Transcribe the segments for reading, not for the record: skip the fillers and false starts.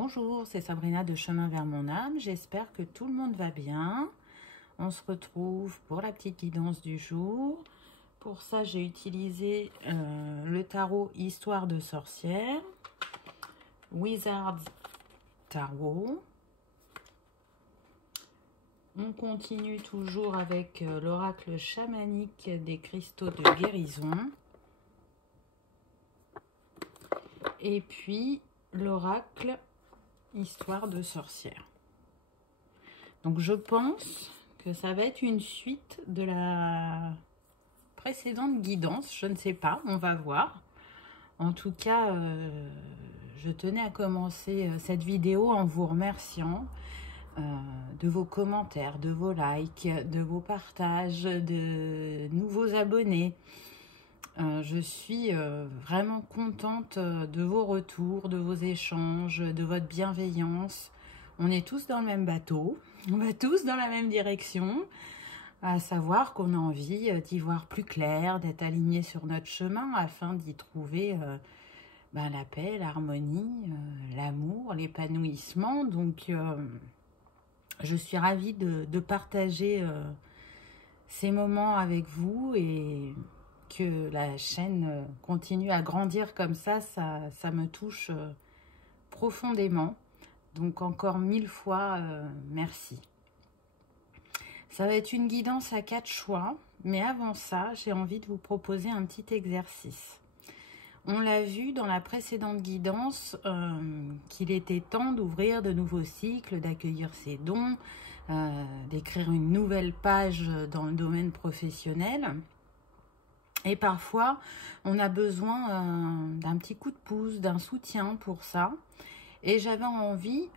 Bonjour, c'est Sabrina de Chemin vers mon âme. J'espère que tout le monde va bien. On se retrouve pour la petite guidance du jour. Pour ça, j'ai utilisé le tarot Histoire de sorcière, Wizard Tarot. On continue toujours avec l'oracle chamanique des cristaux de guérison. Et puis l'oracle Histoire de sorcière. Donc je pense que ça va être une suite de la précédente guidance. Je ne sais pas, on va voir. En tout cas, je tenais à commencer cette vidéo en vous remerciant de vos commentaires, de vos likes, de vos partages, de nouveaux abonnés. Je suis vraiment contente de vos retours, de vos échanges, de votre bienveillance. On est tous dans le même bateau, on va tous dans la même direction, à savoir qu'on a envie d'y voir plus clair, d'être aligné sur notre chemin afin d'y trouver la paix, l'harmonie, l'amour, l'épanouissement. Donc, je suis ravie de partager ces moments avec vous et que la chaîne continue à grandir comme ça me touche profondément. Donc encore 1000 fois merci. Ça va être une guidance à 4 choix, mais avant ça, j'ai envie de vous proposer un petit exercice. On l'a vu dans la précédente guidance qu'il était temps d'ouvrir de nouveaux cycles, d'accueillir ses dons, d'écrire une nouvelle page dans le domaine professionnel. Et parfois, on a besoin d'un petit coup de pouce, d'un soutien pour ça. Et j'avais envie,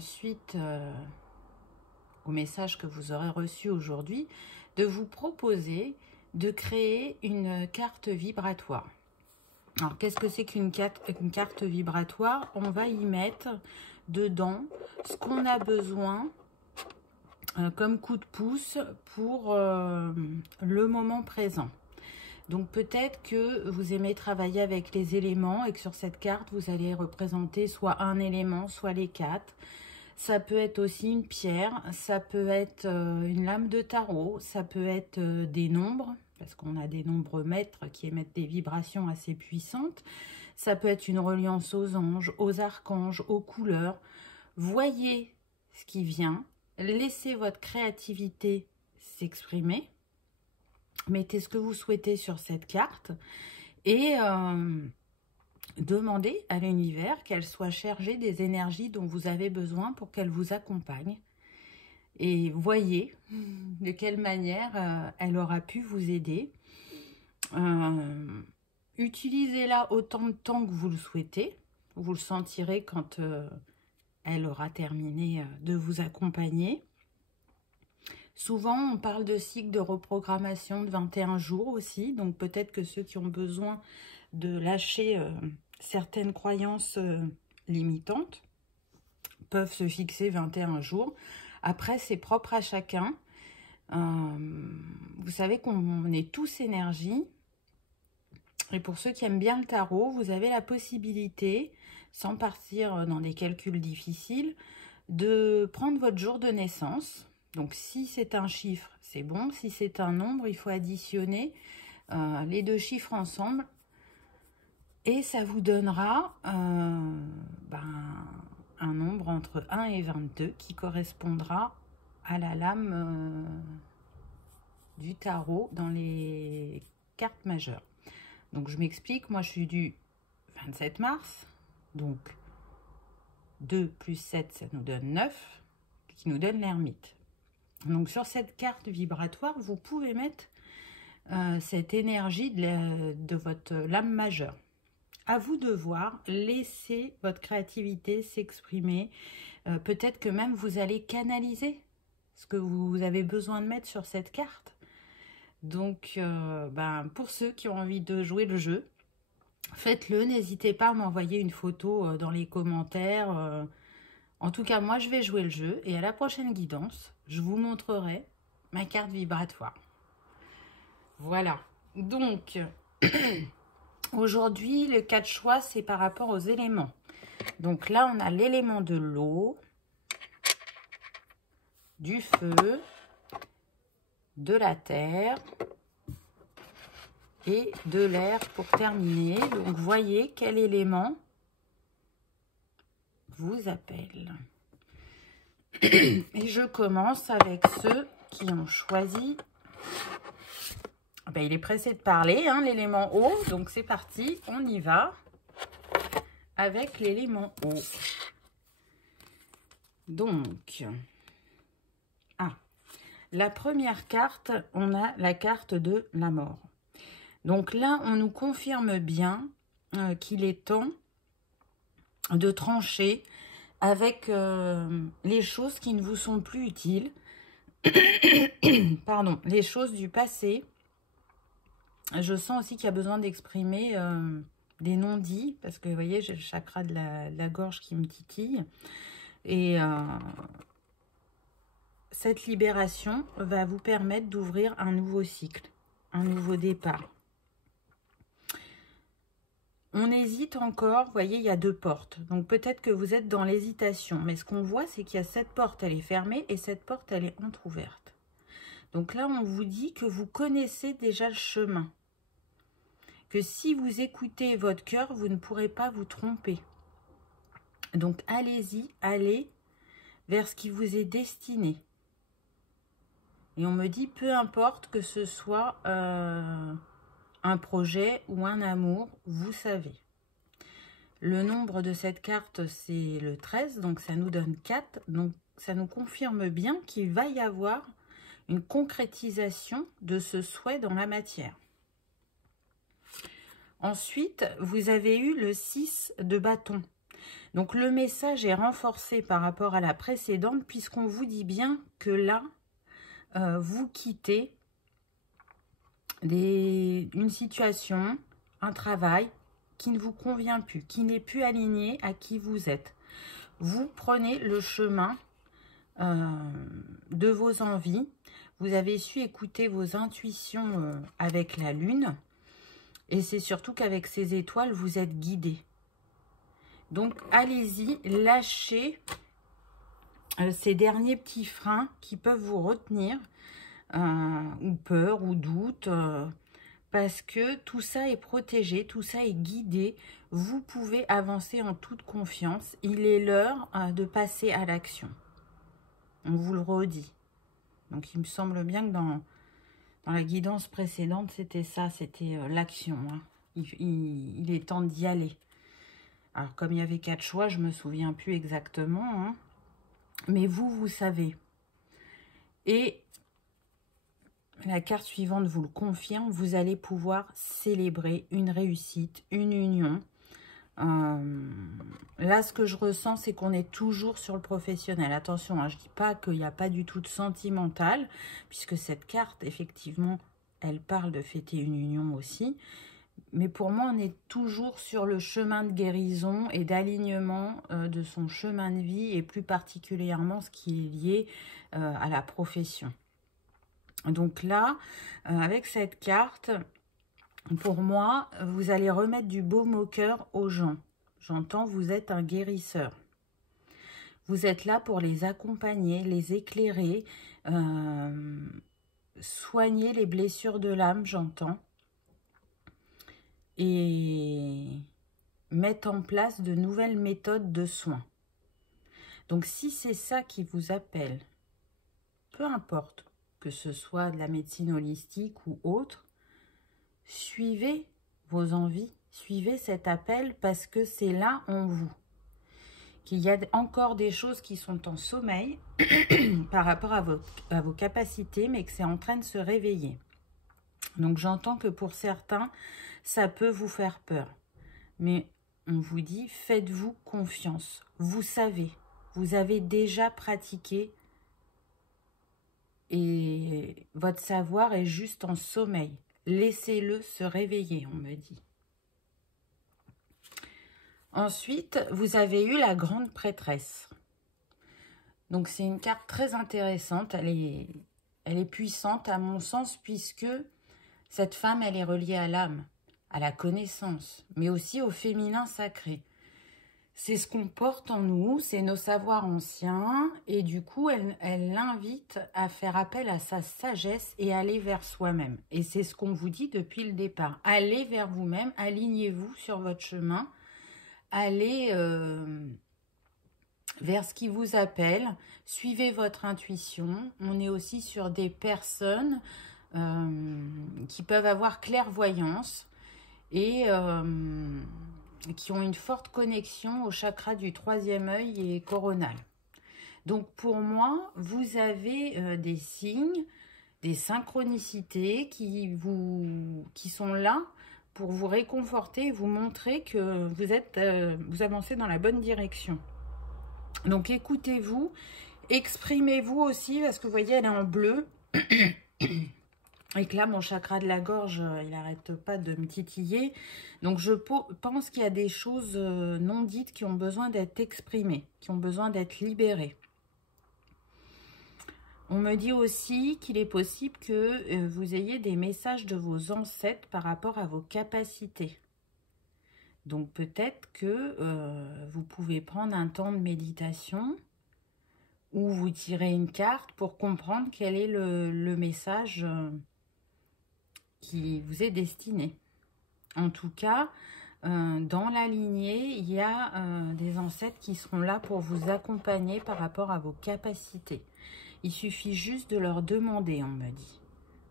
suite au message que vous aurez reçu aujourd'hui, de vous proposer de créer une carte vibratoire. Alors, qu'est-ce que c'est qu'une carte vibratoire? On va y mettre dedans ce qu'on a besoin comme coup de pouce pour le moment présent. Donc peut-être que vous aimez travailler avec les éléments et que sur cette carte, vous allez représenter soit un élément, soit les 4. Ça peut être aussi une pierre, ça peut être une lame de tarot, ça peut être des nombres, parce qu'on a des nombres maîtres qui émettent des vibrations assez puissantes. Ça peut être une reliance aux anges, aux archanges, aux couleurs. Voyez ce qui vient, laissez votre créativité s'exprimer. Mettez ce que vous souhaitez sur cette carte et demandez à l'univers qu'elle soit chargée des énergies dont vous avez besoin pour qu'elle vous accompagne. Et voyez de quelle manière elle aura pu vous aider. Utilisez-la autant de temps que vous le souhaitez. Vous le sentirez quand elle aura terminé de vous accompagner. Souvent, on parle de cycle de reprogrammation de 21 jours aussi. Donc, peut-être que ceux qui ont besoin de lâcher certaines croyances limitantes peuvent se fixer 21 jours. Après, c'est propre à chacun. Vous savez qu'on est tous énergie. Et pour ceux qui aiment bien le tarot, vous avez la possibilité, sans partir dans des calculs difficiles, de prendre votre jour de naissance. Donc, si c'est un chiffre, c'est bon. Si c'est un nombre, il faut additionner les deux chiffres ensemble. Et ça vous donnera un nombre entre 1 et 22 qui correspondra à la lame du tarot dans les cartes majeures. Donc, je m'explique. Moi, je suis du 27 mars. Donc, 2 plus 7, ça nous donne 9, qui nous donne l'ermite. Donc, sur cette carte vibratoire, vous pouvez mettre cette énergie de votre lame majeure. À vous de voir, laissez votre créativité s'exprimer. Peut-être que même vous allez canaliser ce que vous avez besoin de mettre sur cette carte. Donc, pour ceux qui ont envie de jouer le jeu, faites-le. N'hésitez pas à m'envoyer une photo dans les commentaires. En tout cas, moi, je vais jouer le jeu et à la prochaine guidance, je vous montrerai ma carte vibratoire. Voilà. Donc, aujourd'hui, le 4 choix, c'est par rapport aux éléments. Donc là, on a l'élément de l'eau, du feu, de la terre et de l'air pour terminer. Donc, voyez quel élément vous appelle. Et je commence avec ceux qui ont choisi. Ben, il est pressé de parler, hein, l'élément eau. Donc, c'est parti, on y va avec l'élément eau. Donc, la première carte, on a la carte de la mort. Donc là, on nous confirme bien qu'il est temps de trancher avec les choses qui ne vous sont plus utiles. Pardon, les choses du passé. Je sens aussi qu'il y a besoin d'exprimer des non-dits, parce que vous voyez, j'ai le chakra de la gorge qui me titille. Et cette libération va vous permettre d'ouvrir un nouveau cycle, un nouveau départ. On hésite encore, vous voyez, il y a 2 portes. Donc peut-être que vous êtes dans l'hésitation. Mais ce qu'on voit, c'est qu'il y a cette porte, elle est fermée, et cette porte, elle est entrouverte. Donc là, on vous dit que vous connaissez déjà le chemin. Que si vous écoutez votre cœur, vous ne pourrez pas vous tromper. Donc allez-y, allez vers ce qui vous est destiné. Et on me dit, peu importe que ce soit un projet ou un amour, vous savez. Le nombre de cette carte, c'est le 13, donc ça nous donne 4. Donc ça nous confirme bien qu'il va y avoir une concrétisation de ce souhait dans la matière. Ensuite, vous avez eu le 6 de bâton. Donc le message est renforcé par rapport à la précédente, puisqu'on vous dit bien que là, vous quittez une situation, un travail qui ne vous convient plus, qui n'est plus aligné à qui vous êtes. Vous prenez le chemin de vos envies. Vous avez su écouter vos intuitions avec la lune. Et c'est surtout qu'avec ces étoiles, vous êtes guidé. Donc, allez-y, lâchez ces derniers petits freins qui peuvent vous retenir, ou peur, ou doute, parce que tout ça est protégé, tout ça est guidé. Vous pouvez avancer en toute confiance. Il est l'heure de passer à l'action. On vous le redit. Donc, il me semble bien que dans la guidance précédente, c'était ça, c'était l'action. Hein. Il est temps d'y aller. Alors, comme il y avait 4 choix, je ne me souviens plus exactement. Hein. Mais vous savez. Et la carte suivante vous le confirme, vous allez pouvoir célébrer une réussite, une union. Là, ce que je ressens, c'est qu'on est toujours sur le professionnel. Attention, hein, je ne dis pas qu'il n'y a pas du tout de sentimental, puisque cette carte, effectivement, elle parle de fêter une union aussi. Mais pour moi, on est toujours sur le chemin de guérison et d'alignement de son chemin de vie, et plus particulièrement ce qui est lié à la profession. Donc là, avec cette carte, pour moi, vous allez remettre du baume au cœur aux gens. J'entends, vous êtes un guérisseur. Vous êtes là pour les accompagner, les éclairer, soigner les blessures de l'âme, j'entends. Et mettre en place de nouvelles méthodes de soins. Donc, si c'est ça qui vous appelle, peu importe, que ce soit de la médecine holistique ou autre, suivez vos envies, suivez cet appel, parce que c'est là en vous qu'il y a encore des choses qui sont en sommeil par rapport à vos capacités, mais que c'est en train de se réveiller. Donc j'entends que pour certains, ça peut vous faire peur. Mais on vous dit, faites-vous confiance. Vous savez, vous avez déjà pratiqué et votre savoir est juste en sommeil. Laissez-le se réveiller, on me dit. Ensuite, vous avez eu la grande prêtresse. Donc, c'est une carte très intéressante. Elle est puissante à mon sens, puisque cette femme, elle est reliée à l'âme, à la connaissance, mais aussi au féminin sacré. C'est ce qu'on porte en nous, c'est nos savoirs anciens. Et du coup, elle l'invite à faire appel à sa sagesse et aller vers soi-même. Et c'est ce qu'on vous dit depuis le départ. Allez vers vous-même, alignez-vous sur votre chemin. Allez vers ce qui vous appelle. Suivez votre intuition. On est aussi sur des personnes qui peuvent avoir clairvoyance et qui ont une forte connexion au chakra du troisième œil et coronal. Donc pour moi, vous avez des signes, des synchronicités qui sont là pour vous réconforter et vous montrer que vous avancez dans la bonne direction. Donc écoutez-vous, exprimez-vous aussi, parce que vous voyez, elle est en bleu. Et que là, mon chakra de la gorge, il n'arrête pas de me titiller. Donc, je pense qu'il y a des choses non dites qui ont besoin d'être exprimées, qui ont besoin d'être libérées. On me dit aussi qu'il est possible que vous ayez des messages de vos ancêtres par rapport à vos capacités. Donc, peut-être que vous pouvez prendre un temps de méditation ou vous tirez une carte pour comprendre quel est le message qui vous est destiné. En tout cas, dans la lignée, il y a des ancêtres qui seront là pour vous accompagner par rapport à vos capacités. Il suffit juste de leur demander, on me dit.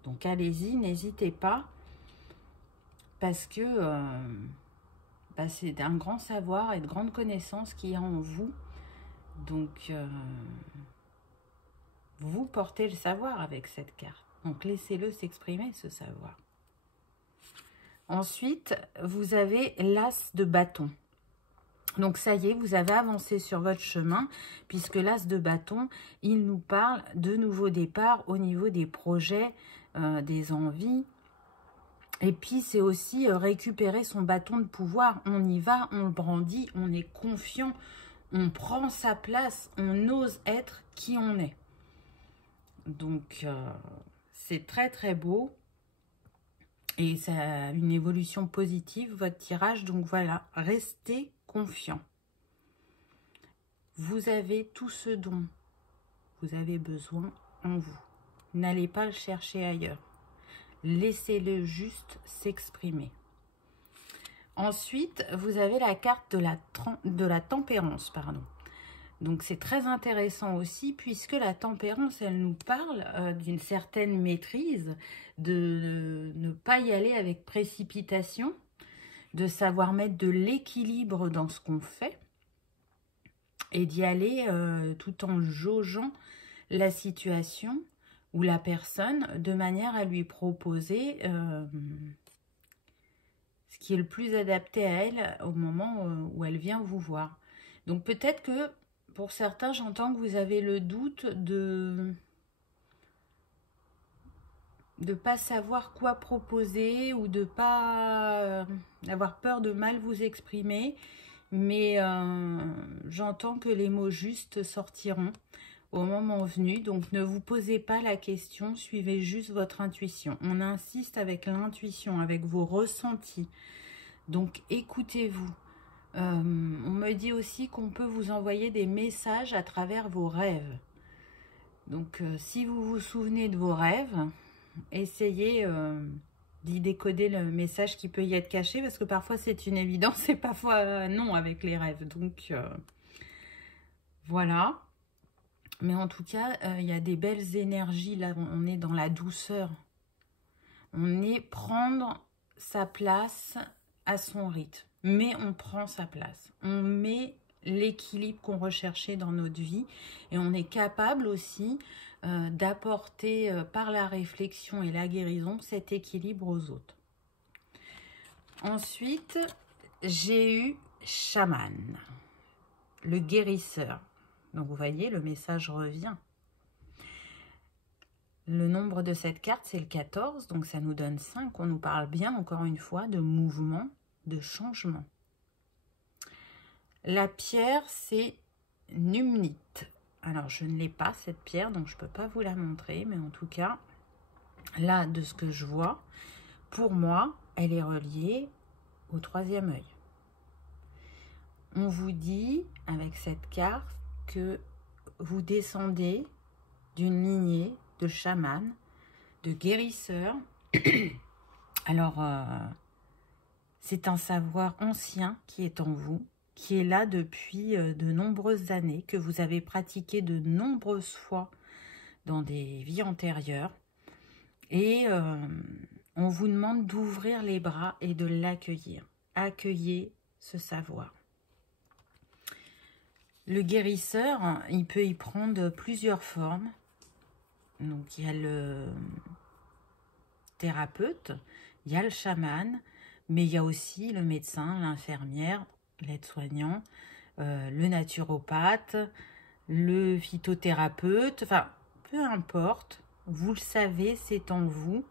Donc allez-y, n'hésitez pas, parce que c'est d'un grand savoir et de grandes connaissances qu'il y a en vous. Donc, vous portez le savoir avec cette carte. Donc, laissez-le s'exprimer, ce savoir. Ensuite, vous avez l'as de bâton. Donc, ça y est, vous avez avancé sur votre chemin, puisque l'as de bâton, il nous parle de nouveaux départs au niveau des projets, des envies. Et puis, c'est aussi récupérer son bâton de pouvoir. On y va, on le brandit, on est confiant, on prend sa place, on ose être qui on est. Donc, c'est très, très beau. Et ça a une évolution positive, votre tirage. Donc, voilà, restez confiant. Vous avez tout ce dont vous avez besoin en vous. N'allez pas le chercher ailleurs. Laissez-le juste s'exprimer. Ensuite, vous avez la carte de la tempérance, pardon. Donc, c'est très intéressant aussi, puisque la tempérance, elle nous parle d'une certaine maîtrise, de ne pas y aller avec précipitation, de savoir mettre de l'équilibre dans ce qu'on fait, et d'y aller tout en jaugeant la situation ou la personne, de manière à lui proposer ce qui est le plus adapté à elle au moment où elle vient vous voir. Donc, peut-être que pour certains, j'entends que vous avez le doute de ne pas savoir quoi proposer ou de pas avoir peur de mal vous exprimer. Mais j'entends que les mots justes sortiront au moment venu. Donc, ne vous posez pas la question, suivez juste votre intuition. On insiste avec l'intuition, avec vos ressentis. Donc, écoutez-vous. On me dit aussi qu'on peut vous envoyer des messages à travers vos rêves. Donc, si vous vous souvenez de vos rêves, essayez d'y décoder le message qui peut y être caché, parce que parfois c'est une évidence et parfois non avec les rêves. Donc, voilà. Mais en tout cas, il y a des belles énergies. Là, on est dans la douceur. On est prendre sa place à son rythme. Mais on prend sa place. On met l'équilibre qu'on recherchait dans notre vie. Et on est capable aussi d'apporter par la réflexion et la guérison cet équilibre aux autres. Ensuite, j'ai eu chaman, le guérisseur. Donc, vous voyez, le message revient. Le nombre de cette carte, c'est le 14, donc ça nous donne 5. On nous parle bien, encore une fois, de mouvement, de changement. La pierre, c'est Numnite. Alors, je ne l'ai pas, cette pierre, donc je ne peux pas vous la montrer. Mais en tout cas, là, de ce que je vois, pour moi, elle est reliée au troisième œil. on vous dit, avec cette carte, que vous descendez d'une lignée de chamans, de guérisseurs. Alors, c'est un savoir ancien qui est en vous, qui est là depuis de nombreuses années, que vous avez pratiqué de nombreuses fois dans des vies antérieures. Et on vous demande d'ouvrir les bras et de l'accueillir. Accueillez ce savoir. Le guérisseur, il peut y prendre plusieurs formes. Donc, il y a le thérapeute, il y a le chaman, mais il y a aussi le médecin, l'infirmière, l'aide-soignant, le naturopathe, le phytothérapeute, enfin, peu importe, vous le savez, c'est en vous.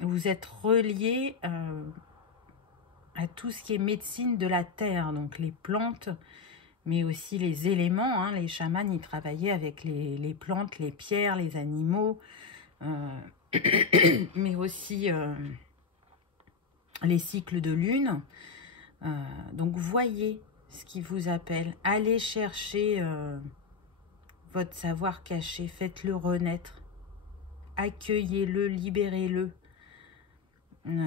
Vous êtes relié à tout ce qui est médecine de la terre, donc les plantes, mais aussi les éléments. Hein. Les chamans, ils travaillaient avec les plantes, les pierres, les animaux, mais aussi les cycles de lune. Donc, voyez ce qui vous appelle. Allez chercher votre savoir caché. Faites-le renaître. Accueillez-le, libérez-le.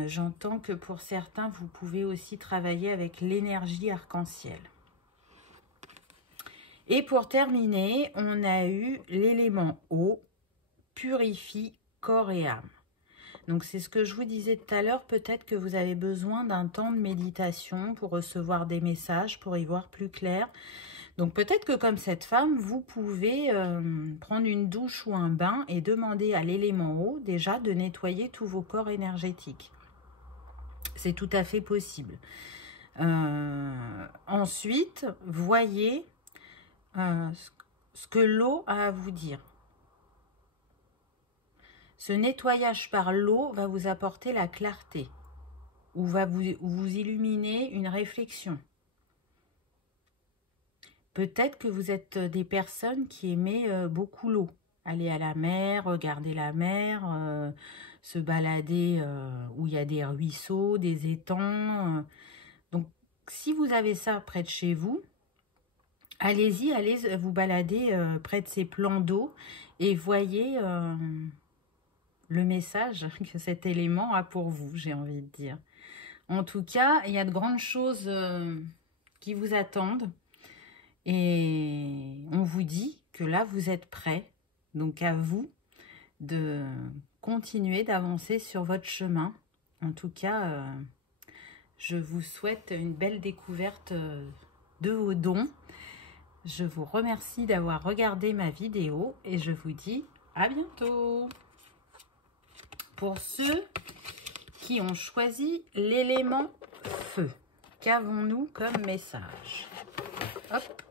J'entends que pour certains, vous pouvez aussi travailler avec l'énergie arc-en-ciel. Et pour terminer, on a eu l'élément eau, purifie corps et âme. Donc, c'est ce que je vous disais tout à l'heure. Peut-être que vous avez besoin d'un temps de méditation pour recevoir des messages, pour y voir plus clair. Donc, peut-être que comme cette femme, vous pouvez prendre une douche ou un bain et demander à l'élément eau, déjà, de nettoyer tous vos corps énergétiques. C'est tout à fait possible. Ensuite, voyez ce que l'eau a à vous dire. Ce nettoyage par l'eau va vous apporter la clarté ou va vous illuminer une réflexion. Peut-être que vous êtes des personnes qui aimaient beaucoup l'eau. Aller à la mer, regarder la mer, se balader où il y a des ruisseaux, des étangs. Donc, si vous avez ça près de chez vous, allez-y, allez vous balader près de ces plans d'eau et voyez le message que cet élément a pour vous, j'ai envie de dire. En tout cas, il y a de grandes choses qui vous attendent. Et on vous dit que là, vous êtes prêts. Donc, à vous de continuer d'avancer sur votre chemin. En tout cas, je vous souhaite une belle découverte de vos dons. Je vous remercie d'avoir regardé ma vidéo et je vous dis à bientôt. Pour ceux qui ont choisi l'élément feu, qu'avons-nous comme message? Hop.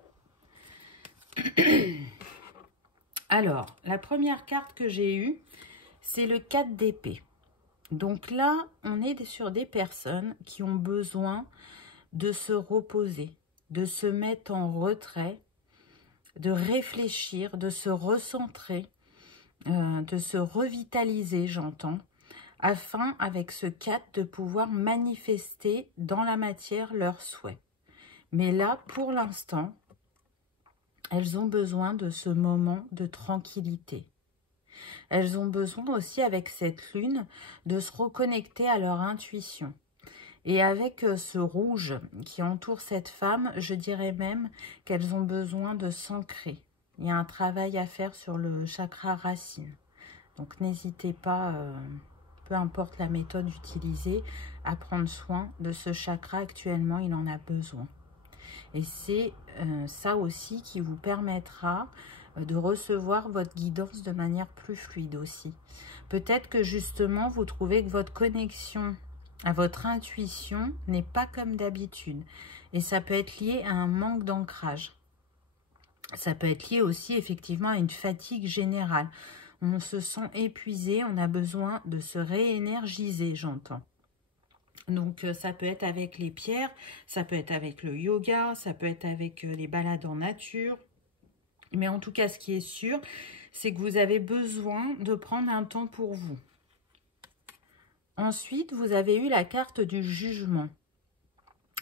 Alors, la première carte que j'ai eue, c'est le 4 d'épée. Donc là, on est sur des personnes qui ont besoin de se reposer, de se mettre en retrait, de réfléchir, de se recentrer, de se revitaliser, j'entends, afin, avec ce 4, de pouvoir manifester dans la matière leurs souhaits. Mais là, pour l'instant, elles ont besoin de ce moment de tranquillité. Elles ont besoin aussi, avec cette lune, de se reconnecter à leur intuition. Et avec ce rouge qui entoure cette femme, je dirais même qu'elles ont besoin de s'ancrer. Il y a un travail à faire sur le chakra racine. Donc n'hésitez pas, peu importe la méthode utilisée, à prendre soin de ce chakra. Actuellement, il en a besoin. Et c'est ça aussi qui vous permettra de recevoir votre guidance de manière plus fluide aussi. Peut-être que justement, vous trouvez que votre connexion à votre intuition n'est pas comme d'habitude. Et ça peut être lié à un manque d'ancrage. Ça peut être lié aussi effectivement à une fatigue générale. On se sent épuisé, on a besoin de se réénergiser, j'entends. Donc, ça peut être avec les pierres, ça peut être avec le yoga, ça peut être avec les balades en nature. Mais en tout cas, ce qui est sûr, c'est que vous avez besoin de prendre un temps pour vous. Ensuite, vous avez eu la carte du jugement.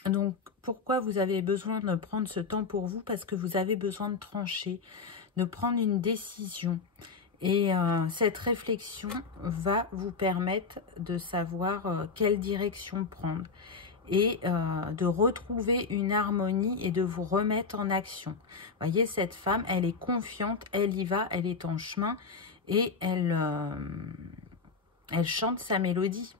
Donc, pourquoi vous avez besoin de prendre ce temps pour vous? Parce que vous avez besoin de trancher, de prendre une décision. Et cette réflexion va vous permettre de savoir quelle direction prendre. Et de retrouver une harmonie et de vous remettre en action. Vous voyez, cette femme, elle est confiante, elle y va, elle est en chemin et elle chante sa mélodie.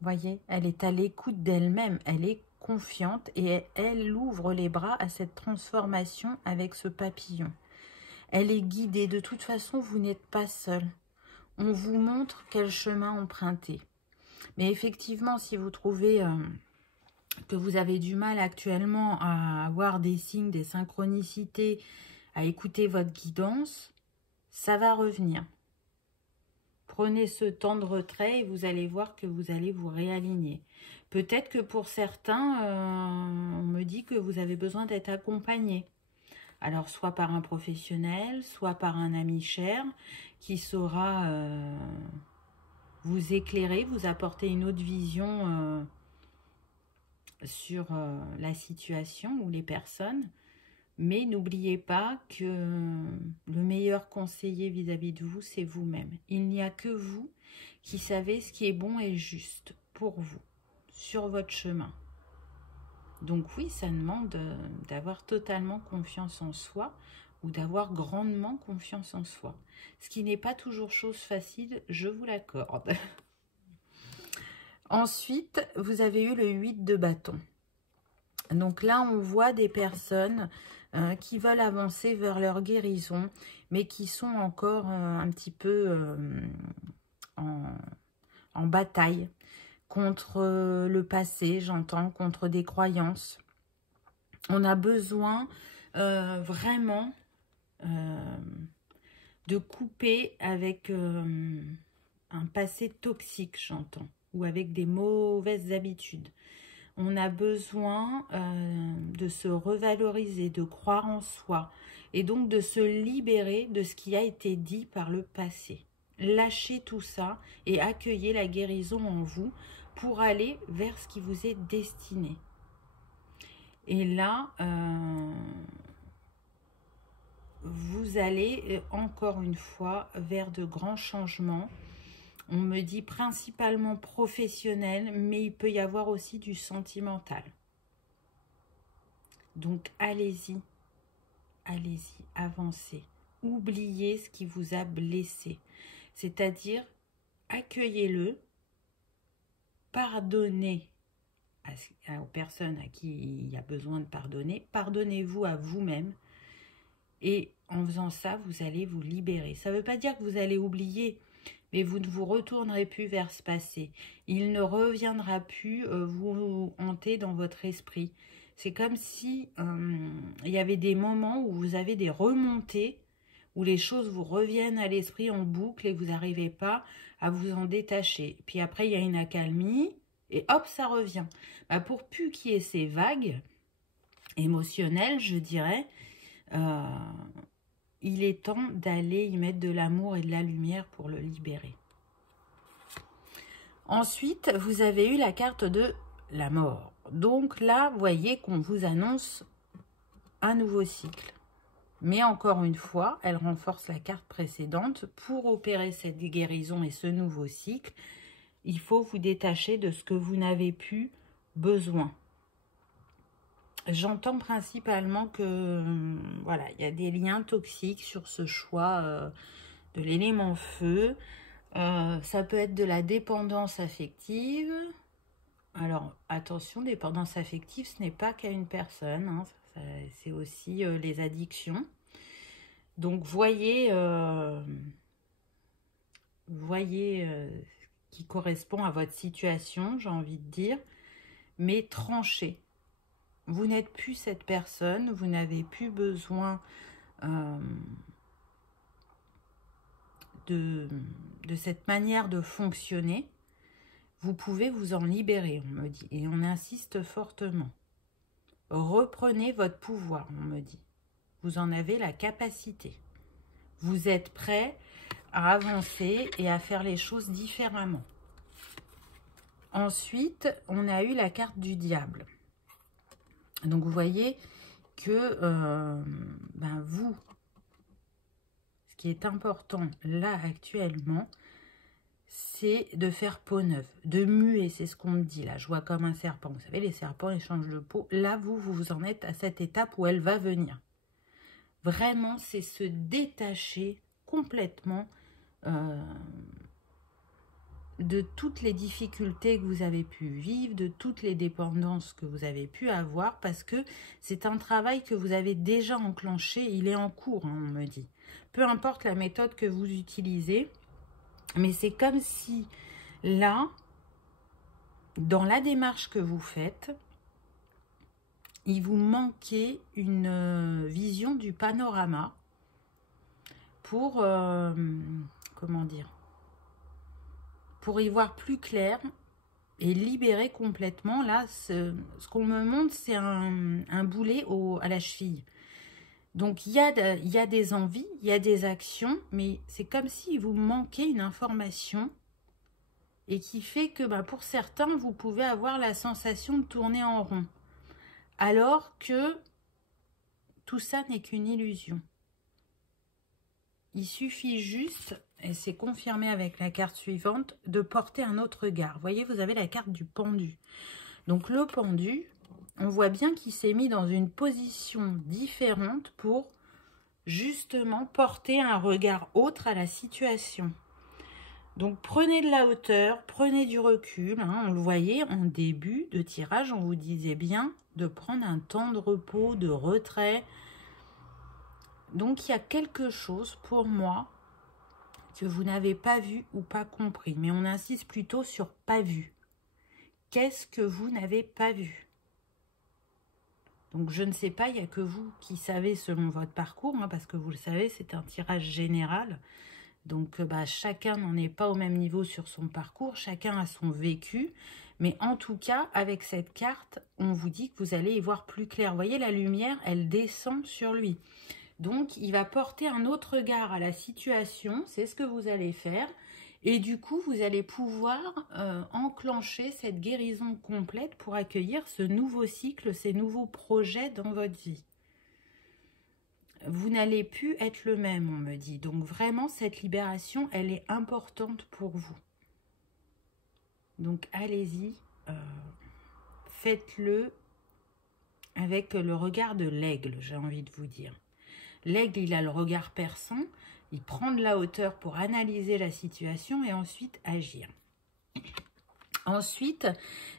Vous voyez, elle est à l'écoute d'elle-même, elle est confiante et elle ouvre les bras à cette transformation avec ce papillon. Elle est guidée, de toute façon, vous n'êtes pas seul. On vous montre quel chemin emprunter. Mais effectivement, si vous trouvez que vous avez du mal actuellement à avoir des signes, des synchronicités, à écouter votre guidance, ça va revenir. Prenez ce temps de retrait et vous allez voir que vous allez vous réaligner. Peut-être que pour certains, on me dit que vous avez besoin d'être accompagné. Alors, soit par un professionnel, soit par un ami cher qui saura vous éclairer, vous apporter une autre vision sur la situation ou les personnes. Mais n'oubliez pas que le meilleur conseiller vis-à-vis de vous, c'est vous-même. Il n'y a que vous qui savez ce qui est bon et juste pour vous, sur votre chemin. Donc oui, ça demande d'avoir totalement confiance en soi ou d'avoir grandement confiance en soi. Ce qui n'est pas toujours chose facile, je vous l'accorde. Ensuite, vous avez eu le 8 de bâton. Donc là, on voit des personnes qui veulent avancer vers leur guérison, mais qui sont encore un petit peu en bataille contre le passé, j'entends, contre des croyances. On a besoin vraiment de couper avec un passé toxique, j'entends, ou avec des mauvaises habitudes. On a besoin de se revaloriser, de croire en soi et donc de se libérer de ce qui a été dit par le passé. Lâchez tout ça et accueillez la guérison en vous pour aller vers ce qui vous est destiné. Et là, vous allez encore une fois vers de grands changements. On me dit principalement professionnel, mais il peut y avoir aussi du sentimental. Donc allez-y, allez-y, avancez. Oubliez ce qui vous a blessé. C'est-à-dire, accueillez-le, pardonnez aux personnes à qui il y a besoin de pardonner. Pardonnez-vous à vous-même. Et en faisant ça, vous allez vous libérer. Ça ne veut pas dire que vous allez oublier, mais vous ne vous retournerez plus vers ce passé. Il ne reviendra plus vous hanter dans votre esprit. C'est comme si il y avait des moments où vous avez des remontées, où les choses vous reviennent à l'esprit en boucle et vous n'arrivez pas à vous en détacher. Puis après, il y a une accalmie et hop, ça revient. Bah, pour plus qu'il y ait ces vagues émotionnelles, je dirais, il est temps d'aller y mettre de l'amour et de la lumière pour le libérer. Ensuite, vous avez eu la carte de la mort. Donc là, vous voyez qu'on vous annonce un nouveau cycle. Mais encore une fois, elle renforce la carte précédente. Pour opérer cette guérison et ce nouveau cycle, il faut vous détacher de ce que vous n'avez plus besoin. J'entends principalement que voilà, il y a des liens toxiques sur ce choix de l'élément feu. Ça peut être de la dépendance affective. Alors, attention, dépendance affective, ce n'est pas qu'à une personne, hein, c'est aussi les addictions. Donc, voyez qui correspond à votre situation, j'ai envie de dire, mais tranchez. Vous n'êtes plus cette personne, vous n'avez plus besoin de cette manière de fonctionner. Vous pouvez vous en libérer, on me dit, et on insiste fortement. Reprenez votre pouvoir, on me dit. Vous en avez la capacité. Vous êtes prêt à avancer et à faire les choses différemment. Ensuite, on a eu la carte du diable. Donc, vous voyez que vous, ce qui est important là actuellement, c'est de faire peau neuve, de muer, c'est ce qu'on me dit là. Je vois comme un serpent. Vous savez, les serpents, ils changent de peau. Là, vous en êtes à cette étape où elle va venir. Vraiment, c'est se détacher complètement de toutes les difficultés que vous avez pu vivre, de toutes les dépendances que vous avez pu avoir, parce que c'est un travail que vous avez déjà enclenché, il est en cours, hein, on me dit. Peu importe la méthode que vous utilisez, mais c'est comme si, là, dans la démarche que vous faites, il vous manquait une vision du panorama pour, comment dire, pour y voir plus clair et libérer complètement. Là, ce qu'on me montre, c'est un boulet à la cheville. Donc, il y a des envies, il y a des actions, mais c'est comme s'il vous manquait une information et qui fait que pour certains, vous pouvez avoir la sensation de tourner en rond. Alors que tout ça n'est qu'une illusion. Il suffit juste, et c'est confirmé avec la carte suivante, de porter un autre regard. Vous voyez, vous avez la carte du pendu. Donc le pendu, on voit bien qu'il s'est mis dans une position différente pour justement porter un regard autre à la situation. Donc prenez de la hauteur, prenez du recul. Hein, on le voyait en début de tirage, on vous disait bien de prendre un temps de repos, de retrait. Donc il y a quelque chose pour moi que vous n'avez pas vu ou pas compris. Mais on insiste plutôt sur pas vu. Qu'est-ce que vous n'avez pas vu? Donc je ne sais pas, il n'y a que vous qui savez selon votre parcours, hein, parce que vous le savez, c'est un tirage général. Donc chacun n'en est pas au même niveau sur son parcours, chacun a son vécu. Mais en tout cas, avec cette carte, on vous dit que vous allez y voir plus clair. Vous voyez, la lumière, elle descend sur lui. Donc, il va porter un autre regard à la situation. C'est ce que vous allez faire. Et du coup, vous allez pouvoir enclencher cette guérison complète pour accueillir ce nouveau cycle, ces nouveaux projets dans votre vie. Vous n'allez plus être le même, on me dit. Donc, vraiment, cette libération, elle est importante pour vous. Donc, allez-y. Faites-le avec le regard de l'aigle, j'ai envie de vous dire. L'aigle, il a le regard perçant, il prend de la hauteur pour analyser la situation et ensuite agir. Ensuite,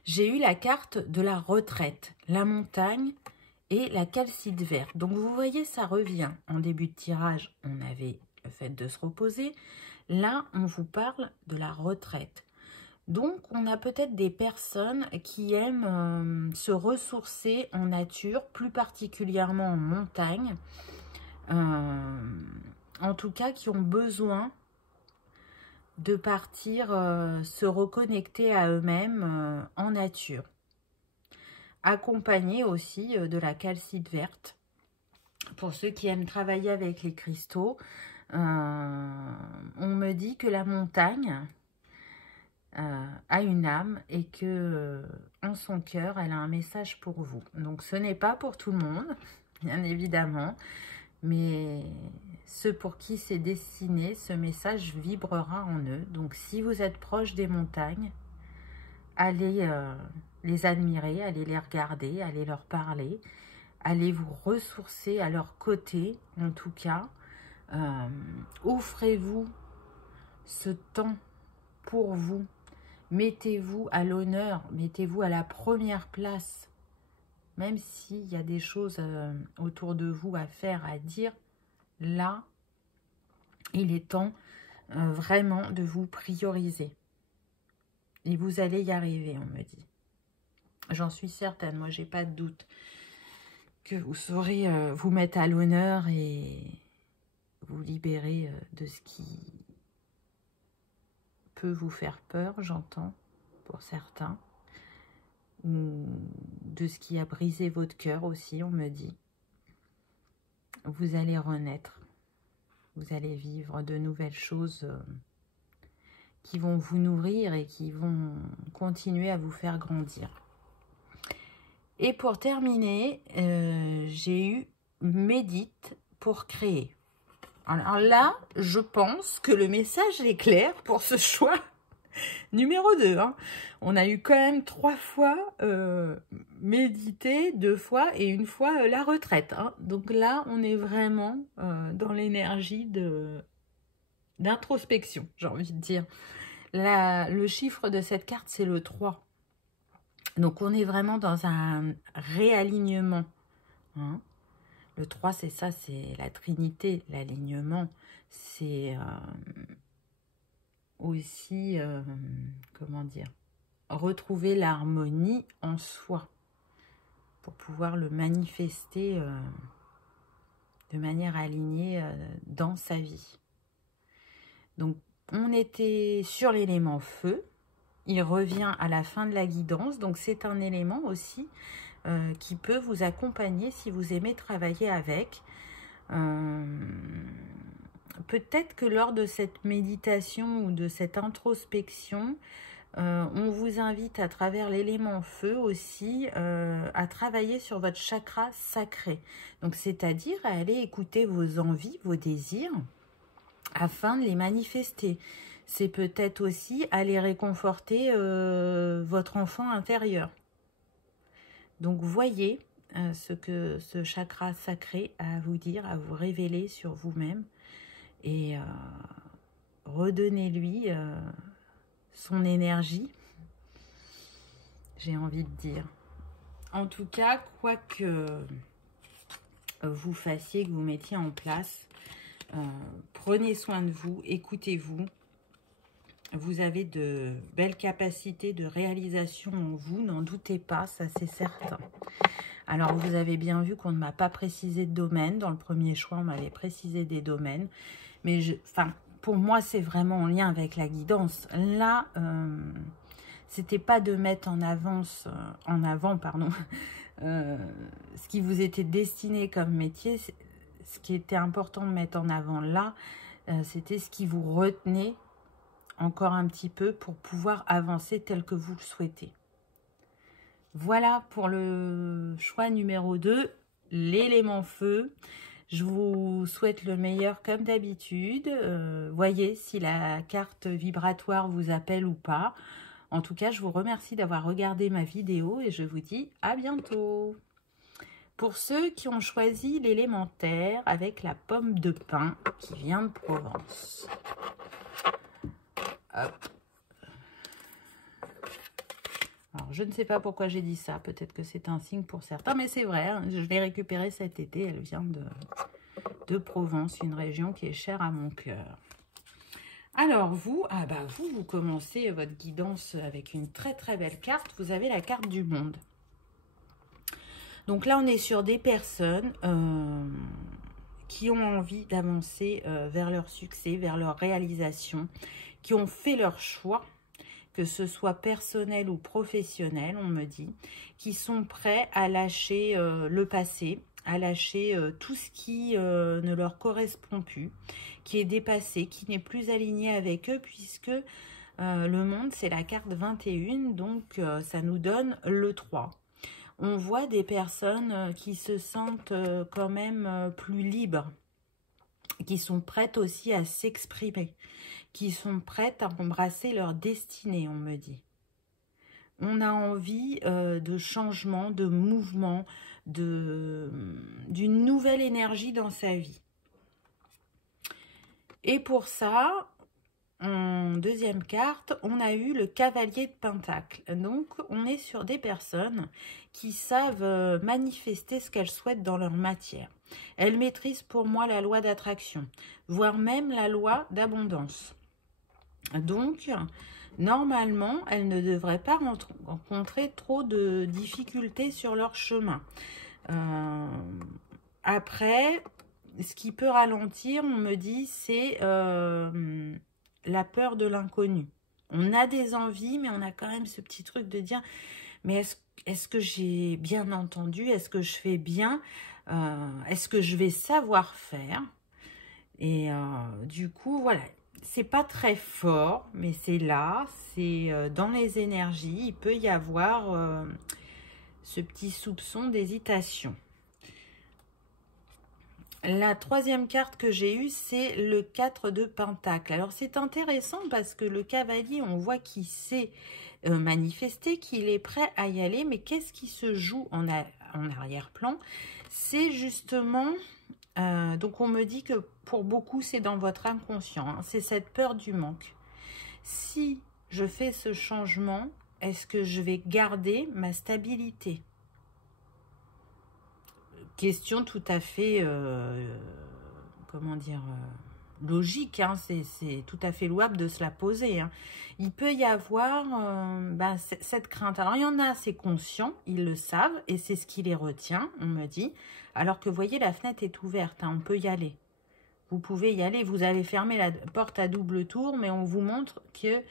j'ai eu la carte de la retraite, la montagne et la calcite verte. Donc, vous voyez, ça revient. En début de tirage, on avait le fait de se reposer. Là, on vous parle de la retraite. Donc, on a peut-être des personnes qui aiment se ressourcer en nature, plus particulièrement en montagne. En tout cas, qui ont besoin de partir se reconnecter à eux-mêmes en nature. Accompagné aussi de la calcite verte. Pour ceux qui aiment travailler avec les cristaux, on me dit que la montagne a une âme et que en son cœur, elle a un message pour vous. Donc, ce n'est pas pour tout le monde, bien évidemment. Mais ceux pour qui c'est destiné, ce message vibrera en eux. Donc, si vous êtes proche des montagnes, allez les admirer, allez les regarder, allez leur parler, allez vous ressourcer à leur côté, en tout cas. Offrez-vous ce temps pour vous. Mettez-vous à l'honneur, mettez-vous à la première place. Même s'il y a des choses autour de vous à faire, à dire, là, il est temps vraiment de vous prioriser. Et vous allez y arriver, on me dit. J'en suis certaine, moi, j'ai pas de doute que vous saurez vous mettre à l'honneur et vous libérer de ce qui peut vous faire peur, j'entends, pour certains. Ou de ce qui a brisé votre cœur aussi, on me dit. Vous allez renaître. Vous allez vivre de nouvelles choses qui vont vous nourrir et qui vont continuer à vous faire grandir. Et pour terminer, j'ai eu médite pour créer. Alors là, je pense que le message est clair pour ce choix numéro 2. Hein. On a eu quand même 3 fois méditer, 2 fois et 1 fois la retraite. Hein. Donc là, on est vraiment dans l'énergie d'introspection, j'ai envie de dire. Le chiffre de cette carte, c'est le 3. Donc, on est vraiment dans un réalignement. Hein. Le 3, c'est ça, c'est la trinité, l'alignement. C'est aussi, comment dire, retrouver l'harmonie en soi pour pouvoir le manifester de manière alignée dans sa vie. Donc, on était sur l'élément feu. Il revient à la fin de la guidance. Donc, c'est un élément aussi qui peut vous accompagner si vous aimez travailler avec. Peut-être que lors de cette méditation ou de cette introspection, on vous invite à travers l'élément feu aussi à travailler sur votre chakra sacré. Donc, c'est-à-dire à aller écouter vos envies, vos désirs, afin de les manifester. C'est peut-être aussi aller réconforter votre enfant intérieur. Donc, voyez ce que ce chakra sacré a à vous dire, à vous révéler sur vous-même. Et redonnez-lui son énergie, j'ai envie de dire. En tout cas, quoi que vous fassiez, que vous mettiez en place, prenez soin de vous, écoutez-vous. Vous avez de belles capacités de réalisation en vous, n'en doutez pas, ça c'est certain. Alors, vous avez bien vu qu'on ne m'a pas précisé de domaine. Dans le premier choix, on m'avait précisé des domaines. Mais pour moi, c'est vraiment en lien avec la guidance. Là, c'était pas de mettre en avant, ce qui vous était destiné comme métier. Ce qui était important de mettre en avant là, c'était ce qui vous retenait encore un petit peu pour pouvoir avancer tel que vous le souhaitez. Voilà pour le choix numéro 2, l'élément feu. Je vous souhaite le meilleur comme d'habitude. Voyez si la carte vibratoire vous appelle ou pas. En tout cas, je vous remercie d'avoir regardé ma vidéo et je vous dis à bientôt. Pour ceux qui ont choisi l'élémentaire avec la pomme de pin qui vient de Provence. Hop. Alors, je ne sais pas pourquoi j'ai dit ça. Peut-être que c'est un signe pour certains, mais c'est vrai. Hein, je l'ai récupérée cet été. Elle vient de Provence, une région qui est chère à mon cœur. Alors, vous commencez votre guidance avec une très très belle carte. Vous avez la carte du monde. Donc là, on est sur des personnes qui ont envie d'avancer vers leur succès, vers leur réalisation, qui ont fait leur choix, que ce soit personnel ou professionnel, on me dit, qui sont prêts à lâcher le passé, à lâcher tout ce qui ne leur correspond plus, qui est dépassé, qui n'est plus aligné avec eux, puisque le monde, c'est la carte 21, donc ça nous donne le 3. On voit des personnes qui se sentent quand même plus libres, qui sont prêtes aussi à s'exprimer, qui sont prêtes à embrasser leur destinée, on me dit. On a envie de changement, de mouvement, d'une nouvelle énergie dans sa vie. Et pour ça, en deuxième carte, on a eu le cavalier de Pentacle. Donc, on est sur des personnes qui savent manifester ce qu'elles souhaitent dans leur matière. Elles maîtrisent pour moi la loi d'attraction, voire même la loi d'abondance. Donc, normalement, elles ne devraient pas rencontrer trop de difficultés sur leur chemin. Après, ce qui peut ralentir, on me dit, c'est la peur de l'inconnu. On a des envies, mais on a quand même ce petit truc de dire, mais est-ce que j'ai bien entendu? Est-ce que je fais bien? Est-ce que je vais savoir faire? Et du coup, voilà. c'est pas très fort, mais c'est là, c'est dans les énergies. Il peut y avoir ce petit soupçon d'hésitation. La troisième carte que j'ai eue, c'est le 4 de Pentacle. Alors, c'est intéressant parce que le cavalier, on voit qu'il s'est manifesté, qu'il est prêt à y aller. Mais qu'est-ce qui se joue en arrière-plan? C'est justement... donc, on me dit que pour beaucoup, c'est dans votre inconscient. Hein, c'est cette peur du manque. Si je fais ce changement, est-ce que je vais garder ma stabilité? Question tout à fait, comment dire, logique, hein, c'est tout à fait louable de se la poser. Hein. Il peut y avoir cette crainte. Alors, il y en a, c'est conscient, ils le savent, et c'est ce qui les retient, on me dit. Alors que, vous voyez, la fenêtre est ouverte, hein, on peut y aller. Vous pouvez y aller, vous allez fermer la porte à double tour, mais on vous montre que,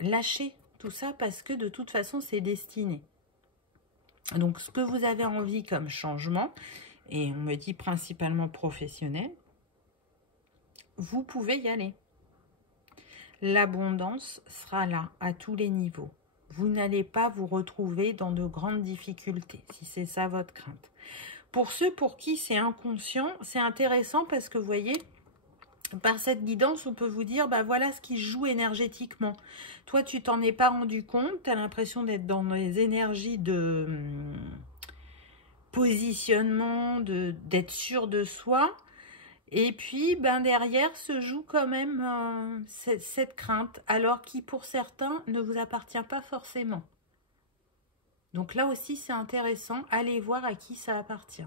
lâchez tout ça parce que de toute façon, c'est destiné. Donc, ce que vous avez envie comme changement, et on me dit principalement professionnel, vous pouvez y aller. L'abondance sera là, à tous les niveaux. Vous n'allez pas vous retrouver dans de grandes difficultés, si c'est ça votre crainte. Pour ceux pour qui c'est inconscient, c'est intéressant parce que vous voyez, par cette guidance, on peut vous dire, voilà ce qui se joue énergétiquement. Toi, tu t'en es pas rendu compte, tu as l'impression d'être dans les énergies de positionnement, d'être sûr de soi. Et puis, derrière se joue quand même cette crainte, alors qui, pour certains, ne vous appartient pas forcément. Donc là aussi, c'est intéressant. Allez voir à qui ça appartient.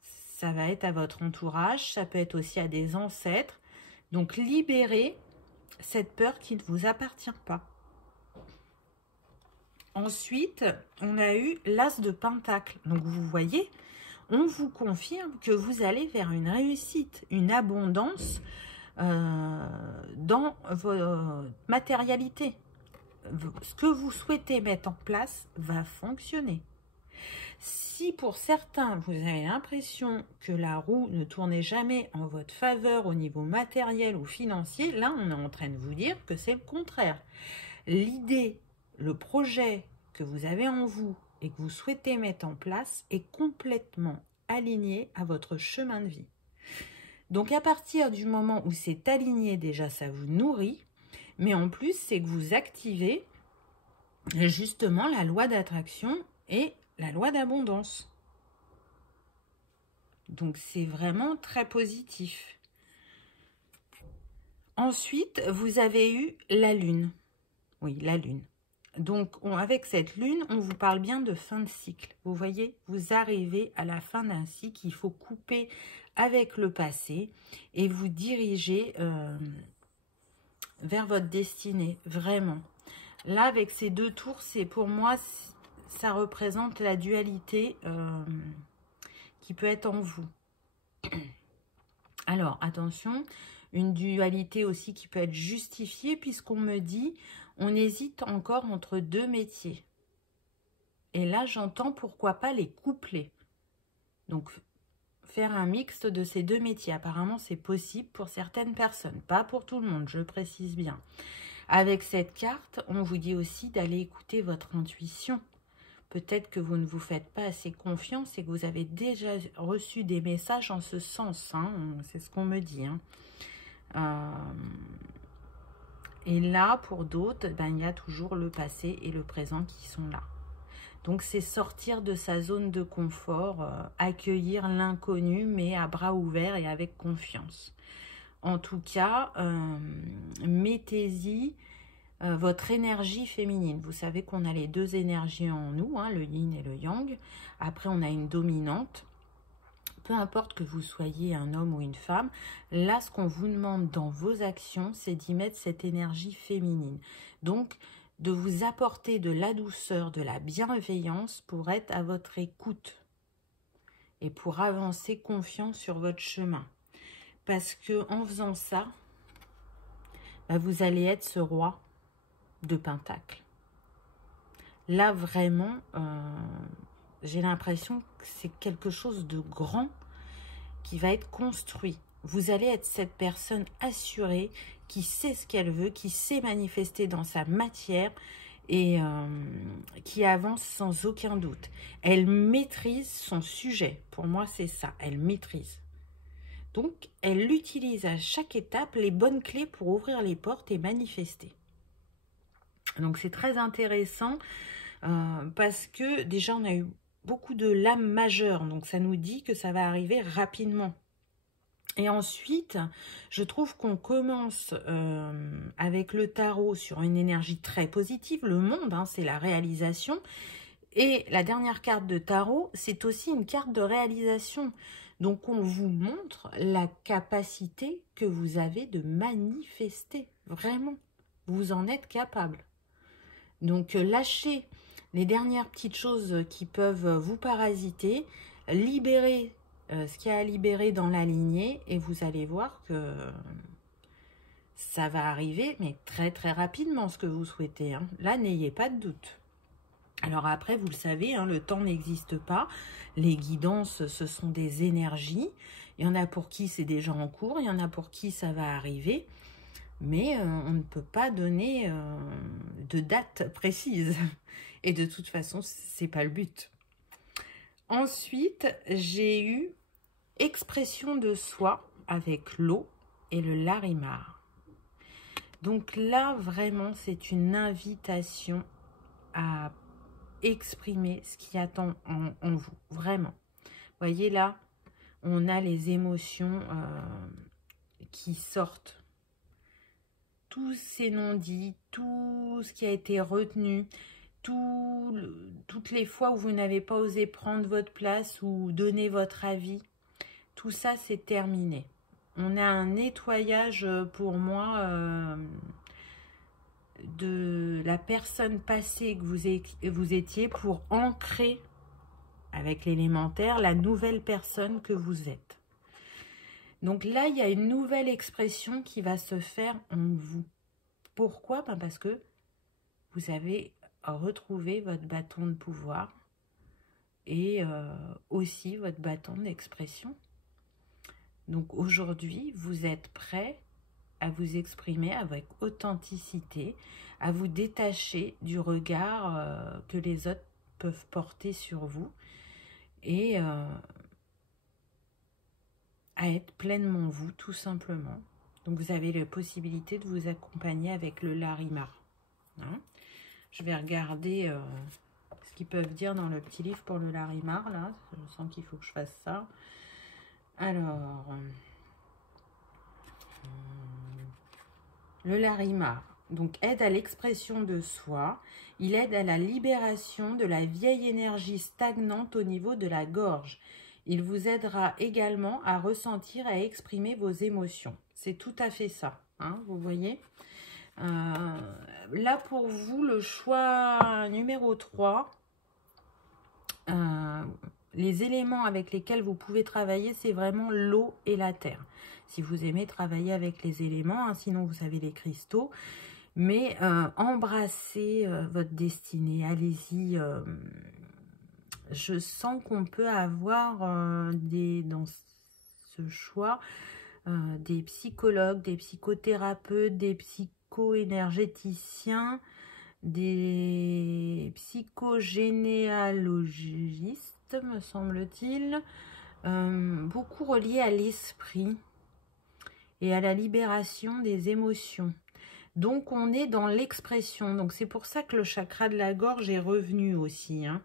Ça va être à votre entourage, ça peut être aussi à des ancêtres. Donc, libérez cette peur qui ne vous appartient pas. Ensuite, on a eu l'As de Pentacle. Donc, vous voyez, on vous confirme que vous allez vers une réussite, une abondance dans votre matérialité. Ce que vous souhaitez mettre en place va fonctionner. Si pour certains, vous avez l'impression que la roue ne tournait jamais en votre faveur au niveau matériel ou financier, là, on est en train de vous dire que c'est le contraire. L'idée, le projet que vous avez en vous et que vous souhaitez mettre en place est complètement aligné à votre chemin de vie. Donc, à partir du moment où c'est aligné, déjà, ça vous nourrit, mais en plus, c'est que vous activez justement la loi d'attraction et la loi d'abondance. Donc, c'est vraiment très positif. Ensuite, vous avez eu la lune. Oui, la lune. Donc, avec cette lune, on vous parle bien de fin de cycle. Vous voyez, vous arrivez à la fin d'un cycle. Il faut couper avec le passé et vous diriger vers votre destinée, vraiment. Là, avec ces deux tours, c'est pour moi... ça représente la dualité qui peut être en vous. Alors, attention, une dualité aussi qui peut être justifiée puisqu'on me dit, on hésite encore entre deux métiers. Et là, j'entends pourquoi pas les coupler. Donc, faire un mixte de ces deux métiers. Apparemment, c'est possible pour certaines personnes, pas pour tout le monde, je précise bien. Avec cette carte, on vous dit aussi d'aller écouter votre intuition. Peut-être que vous ne vous faites pas assez confiance et que vous avez déjà reçu des messages en ce sens. Hein, c'est ce qu'on me dit. Hein. Et là, pour d'autres, il y a toujours le passé et le présent qui sont là. Donc, c'est sortir de sa zone de confort, accueillir l'inconnu, mais à bras ouverts et avec confiance. En tout cas, mettez-y votre énergie féminine. Vous savez qu'on a les deux énergies en nous, hein, le yin et le yang. Après, on a une dominante. Peu importe que vous soyez un homme ou une femme, là, ce qu'on vous demande dans vos actions, c'est d'y mettre cette énergie féminine. Donc, de vous apporter de la douceur, de la bienveillance pour être à votre écoute et pour avancer confiant sur votre chemin. Parce que en faisant ça, vous allez être ce roi de Pentacle. Là, vraiment, j'ai l'impression que c'est quelque chose de grand qui va être construit. vous allez être cette personne assurée qui sait ce qu'elle veut, qui sait manifester dans sa matière et qui avance sans aucun doute. Elle maîtrise son sujet. Pour moi, c'est ça, elle maîtrise. Donc, elle utilise à chaque étape les bonnes clés pour ouvrir les portes et manifester. Donc, c'est très intéressant parce que déjà, on a eu beaucoup de lames majeures. Donc, ça nous dit que ça va arriver rapidement. Et ensuite, je trouve qu'on commence avec le tarot sur une énergie très positive. Le monde, hein, c'est la réalisation. Et la dernière carte de tarot, c'est aussi une carte de réalisation. Donc, on vous montre la capacité que vous avez de manifester. Vraiment, vous en êtes capable. Donc, lâchez les dernières petites choses qui peuvent vous parasiter. Libérez ce qu'il y a à libérer dans la lignée et vous allez voir que ça va arriver, mais très très rapidement ce que vous souhaitez. Hein. Là, n'ayez pas de doute. Alors après, vous le savez, hein, le temps n'existe pas. Les guidances, ce sont des énergies. Il y en a pour qui c'est déjà en cours, il y en a pour qui ça va arriver. Mais on ne peut pas donner de date précise. Et de toute façon, c'est pas le but. Ensuite, j'ai eu expression de soi avec l'eau et le larimar. Donc là, vraiment, c'est une invitation à exprimer ce qui attend en vous, vraiment. Vous voyez là, on a les émotions qui sortent. Tous ces non-dits, tout ce qui a été retenu, toutes les fois où vous n'avez pas osé prendre votre place ou donner votre avis, tout ça c'est terminé. On a un nettoyage pour moi de la personne passée que vous étiez pour ancrer avec l'élémentaire la nouvelle personne que vous êtes. Donc là, il y a une nouvelle expression qui va se faire en vous. Pourquoi? Ben parce que vous avez retrouvé votre bâton de pouvoir et aussi votre bâton d'expression. Donc aujourd'hui, vous êtes prêt à vous exprimer avec authenticité, à vous détacher du regard que les autres peuvent porter sur vous et à être pleinement vous, tout simplement. Donc vous avez la possibilité de vous accompagner avec le larimar. Hein? Je vais regarder ce qu'ils peuvent dire dans le petit livre pour le larimar, là. Je sens qu'il faut que je fasse ça. Alors, le larimar, donc aide à l'expression de soi. Il aide à la libération de la vieille énergie stagnante au niveau de la gorge. Il vous aidera également à ressentir, à exprimer vos émotions. C'est tout à fait ça, hein, vous voyez. Là, pour vous, le choix numéro 3, les éléments avec lesquels vous pouvez travailler, c'est vraiment l'eau et la terre. Si vous aimez travailler avec les éléments, hein, sinon vous avez les cristaux. Mais embrassez votre destinée, allez-y. Je sens qu'on peut avoir dans ce choix des psychologues, des psychothérapeutes, des psycho-énergéticiens, des psychogénéalogistes, me semble-t-il, beaucoup reliés à l'esprit et à la libération des émotions. Donc, on est dans l'expression. Donc, c'est pour ça que le chakra de la gorge est revenu aussi. Hein.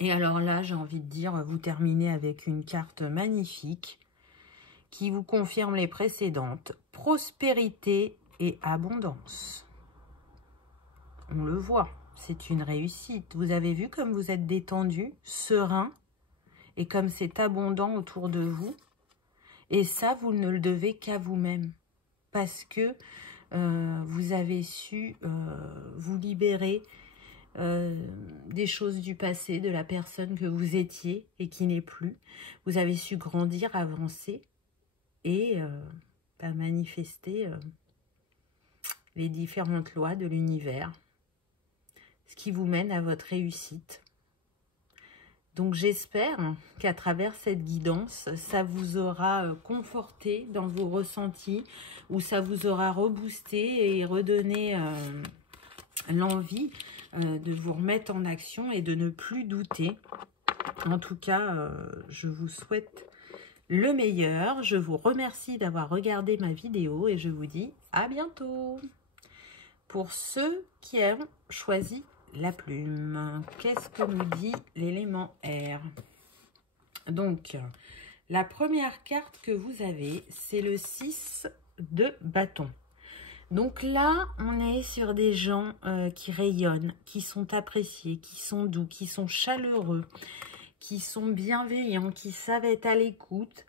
Et alors là, j'ai envie de dire, vous terminez avec une carte magnifique qui vous confirme les précédentes. Prospérité et abondance. On le voit, c'est une réussite. Vous avez vu comme vous êtes détendu, serein, et comme c'est abondant autour de vous. Et ça, vous ne le devez qu'à vous-même. Parce que vous avez su vous libérer des choses du passé, de la personne que vous étiez et qui n'est plus. Vous avez su grandir, avancer et manifester les différentes lois de l'univers. Ce qui vous mène à votre réussite. Donc j'espère qu'à travers cette guidance, ça vous aura conforté dans vos ressentis, ou ça vous aura reboosté et redonné l'envie de vous remettre en action et de ne plus douter. En tout cas, je vous souhaite le meilleur. Je vous remercie d'avoir regardé ma vidéo et je vous dis à bientôt. Pour ceux qui ont choisi la plume, qu'est-ce que nous dit l'élément air? Donc, la première carte que vous avez, c'est le 6 de bâton. Donc là, on est sur des gens qui rayonnent, qui sont appréciés, qui sont doux, qui sont chaleureux, qui sont bienveillants, qui savent être à l'écoute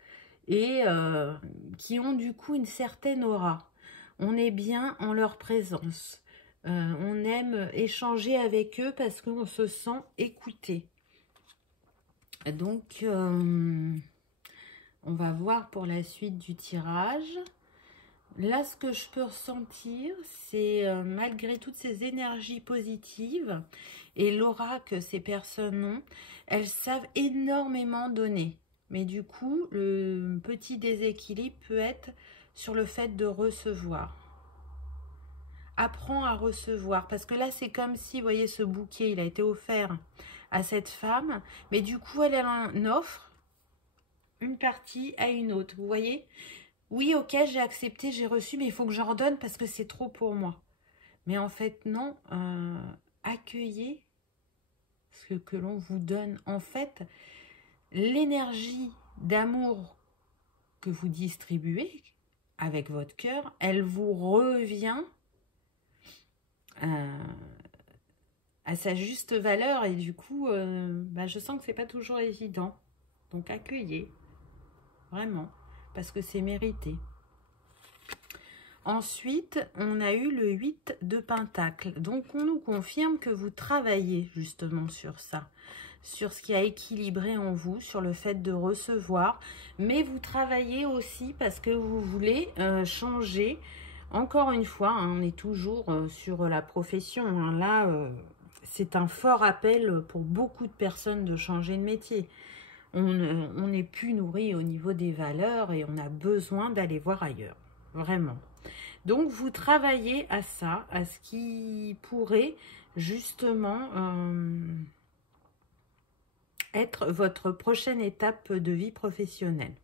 et qui ont du coup une certaine aura. On est bien en leur présence. On aime échanger avec eux parce qu'on se sent écouté. Donc, on va voir pour la suite du tirage. Là, ce que je peux ressentir, c'est malgré toutes ces énergies positives et l'aura que ces personnes ont, elles savent énormément donner. Mais du coup, le petit déséquilibre peut être sur le fait de recevoir. Apprends à recevoir, parce que là, c'est comme si, vous voyez, ce bouquet, il a été offert à cette femme, mais du coup, elle en offre une partie à une autre, vous voyez? Oui, ok, j'ai accepté, j'ai reçu, mais il faut que j'en redonne parce que c'est trop pour moi. Mais en fait, non, accueillez ce que l'on vous donne. En fait, l'énergie d'amour que vous distribuez avec votre cœur, elle vous revient à sa juste valeur. Et du coup, je sens que c'est pas toujours évident. Donc, accueillez, vraiment. Parce que c'est mérité. Ensuite, on a eu le 8 de Pentacle. Donc, on nous confirme que vous travaillez justement sur ça. Sur ce qui a équilibré en vous, sur le fait de recevoir. Mais vous travaillez aussi parce que vous voulez changer. Encore une fois, hein, on est toujours sur la profession. Hein. Là, c'est un fort appel pour beaucoup de personnes de changer de métier. On n'est plus nourri au niveau des valeurs et on a besoin d'aller voir ailleurs, vraiment. Donc, vous travaillez à ça, à ce qui pourrait justement être votre prochaine étape de vie professionnelle.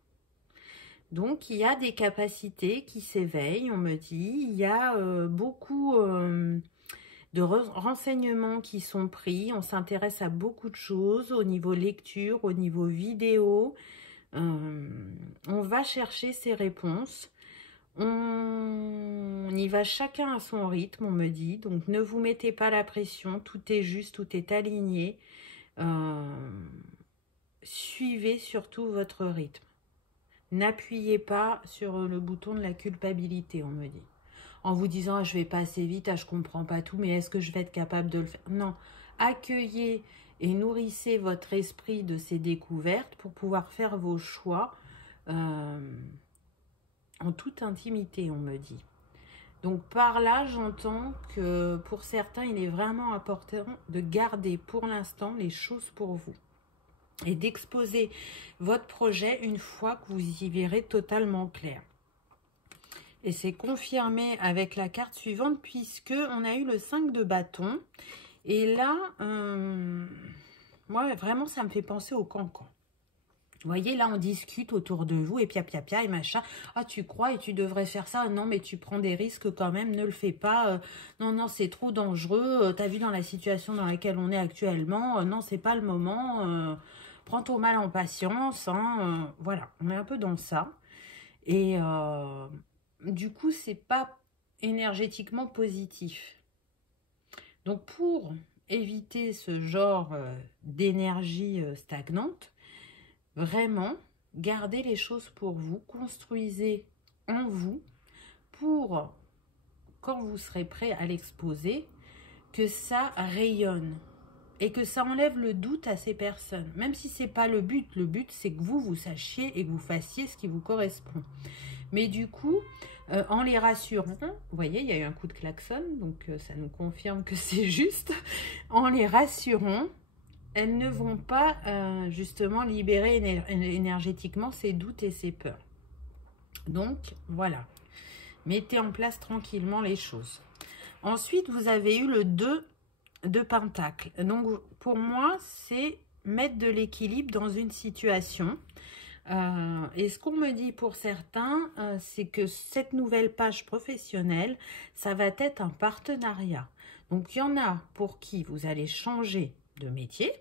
Donc, il y a des capacités qui s'éveillent, on me dit. Il y a beaucoup de renseignements qui sont pris. On s'intéresse à beaucoup de choses au niveau lecture, au niveau vidéo. On va chercher ces réponses. On y va chacun à son rythme, on me dit. Donc, ne vous mettez pas la pression. Tout est juste, tout est aligné. Suivez surtout votre rythme. N'appuyez pas sur le bouton de la culpabilité, on me dit. En vous disant, ah, je vais pas assez vite, ah, je comprends pas tout, mais est-ce que je vais être capable de le faire? Non, accueillez et nourrissez votre esprit de ces découvertes pour pouvoir faire vos choix en toute intimité, on me dit. Donc par là, j'entends que pour certains, il est vraiment important de garder pour l'instant les choses pour vous et d'exposer votre projet une fois que vous y verrez totalement clair. Et c'est confirmé avec la carte suivante puisque on a eu le 5 de bâton. Et là, moi, vraiment, ça me fait penser au cancan. Vous voyez, là, on discute autour de vous et pia et machin. Ah, tu crois et tu devrais faire ça. Non, mais tu prends des risques quand même, ne le fais pas. Non, non, c'est trop dangereux. T'as vu dans la situation dans laquelle on est actuellement. Non, c'est pas le moment. Prends ton mal en patience. Hein, voilà, on est un peu dans ça. Et du coup, c'est pas énergétiquement positif. Donc, pour éviter ce genre d'énergie stagnante, vraiment, gardez les choses pour vous, construisez en vous pour, quand vous serez prêt à l'exposer, que ça rayonne et que ça enlève le doute à ces personnes. Même si ce n'est pas le but c'est que vous sachiez et que vous fassiez ce qui vous correspond. Mais du coup, en les rassurant, vous voyez, il y a eu un coup de klaxon, donc ça nous confirme que c'est juste, en les rassurant, elles ne vont pas justement libérer énergétiquement ces doutes et ces peurs. Donc, voilà. Mettez en place tranquillement les choses. Ensuite, vous avez eu le 2 de Pentacle. Donc, pour moi, c'est mettre de l'équilibre dans une situation. Et ce qu'on me dit pour certains, c'est que cette nouvelle page professionnelle, ça va être un partenariat. Donc, il y en a pour qui vous allez changer de métier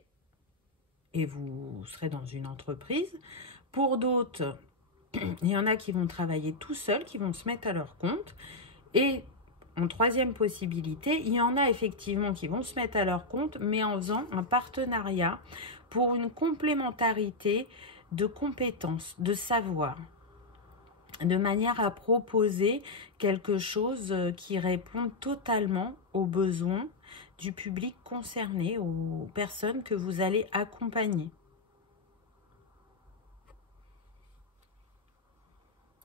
et vous serez dans une entreprise. Pour d'autres, il y en a qui vont travailler tout seuls, qui vont se mettre à leur compte. Et en troisième possibilité, il y en a effectivement qui vont se mettre à leur compte, mais en faisant un partenariat pour une complémentarité de compétences, de savoir, de manière à proposer quelque chose qui répond totalement aux besoins du public concerné, aux personnes que vous allez accompagner.